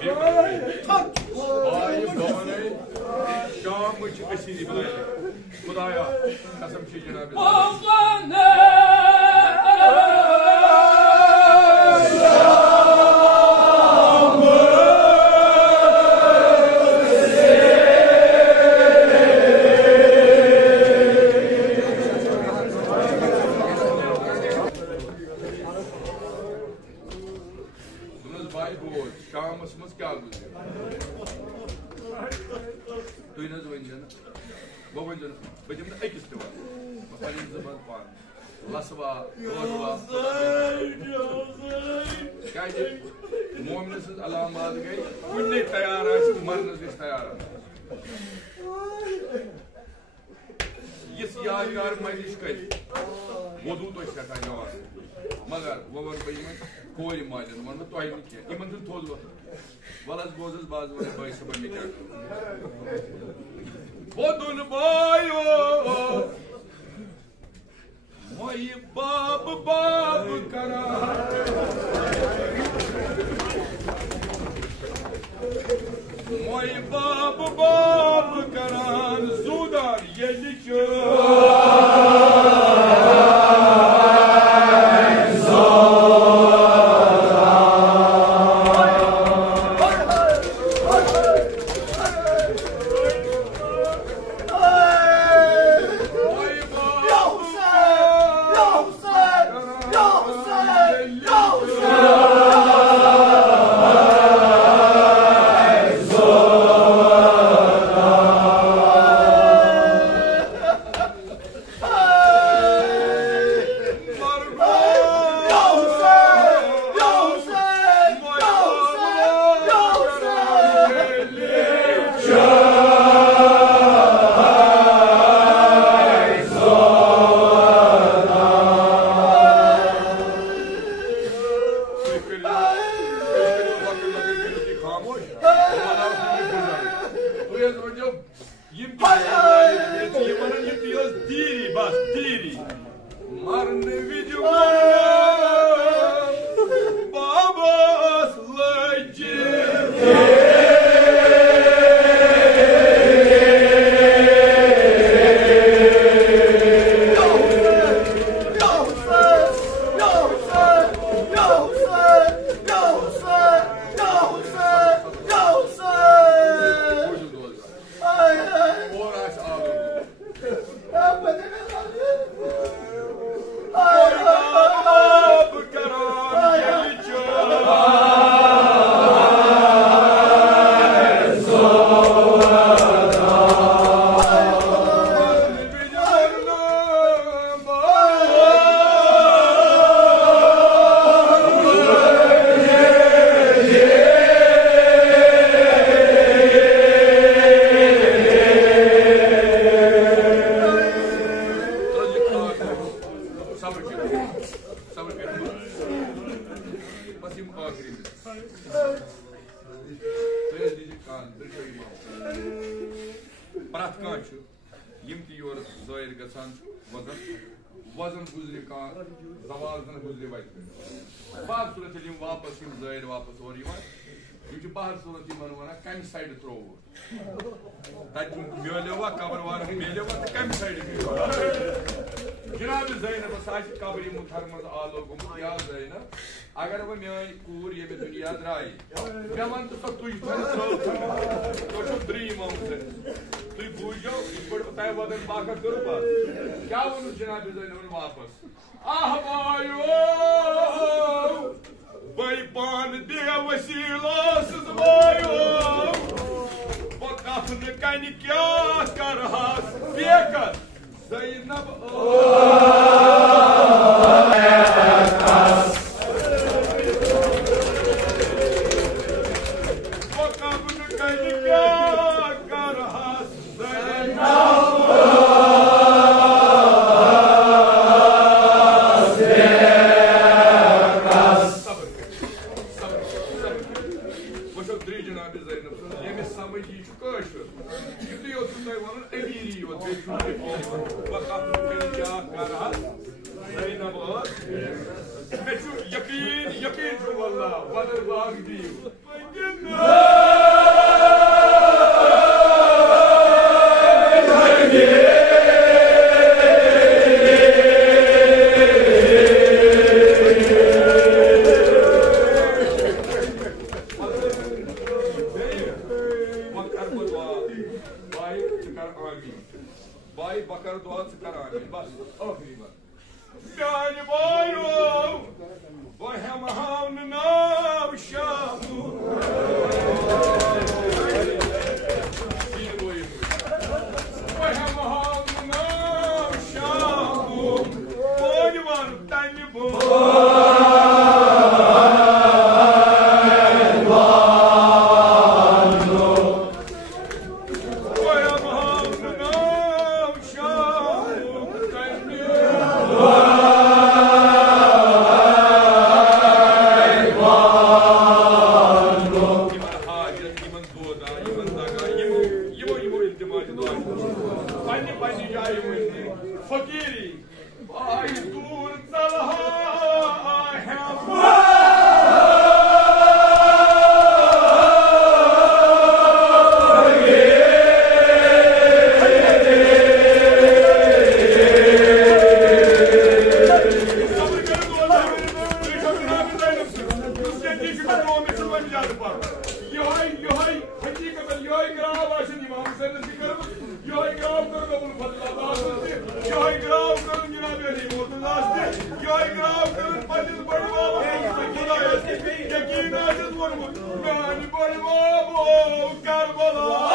Ay babanay Şam için esiri bulaydı. Kudaya kasım şey Cenab-ı Şamımız geldi diyor. Duyunuz oyuncunu. Bu oyuncunu. Bacımda ikisi var. Bakalım zaman var. Lası var. Doğru var. Geldi. Muamelesiz Allah'ın bazı gay. Günde tayarası. Umarınız hiç tayarası. Yes yar mayliş kay. Vodu to iska tayna var. Magar wavar bayman koy malın var mı toy mı ki? İmanın toz var. Valas bozuz bazı var bay sabah mikar. Vodun bayo. Moy bab kara. Moy bab karan zudar yelikyo. Vazन गुजरे का जवाज़न गुजरे white बाहर सूरत यम वापस यम ज़ाहिर वापस और यम यम बाहर सूरत Yemen वना कम साइड थ्रो तत मेलेवा कबर वार मेलेवा त कम साइड जनाब ज़ैनब साज कबर मुथरमज आलो गुम या ज़ैनब अगर वो मेन कूर ये दुनिया द्राई मे वन तो तुझ तो ड्रीम तुम बूझो बड़ तय वदन बाका कर क्या वन जनाब ज़ैनब वापस आह वायो भाई पान दे वसीलास वायो वकफन कन क्या कर हास बेकर ज़ैनब यकीन यकीन जो अल्लाह वदर बाग दी आमीन बाई बकर दुआ कर आमीन बस आखिरी बार जान बायो वह महान नाम शामू वह महान नाम शामू बोलवान तन बो Karbala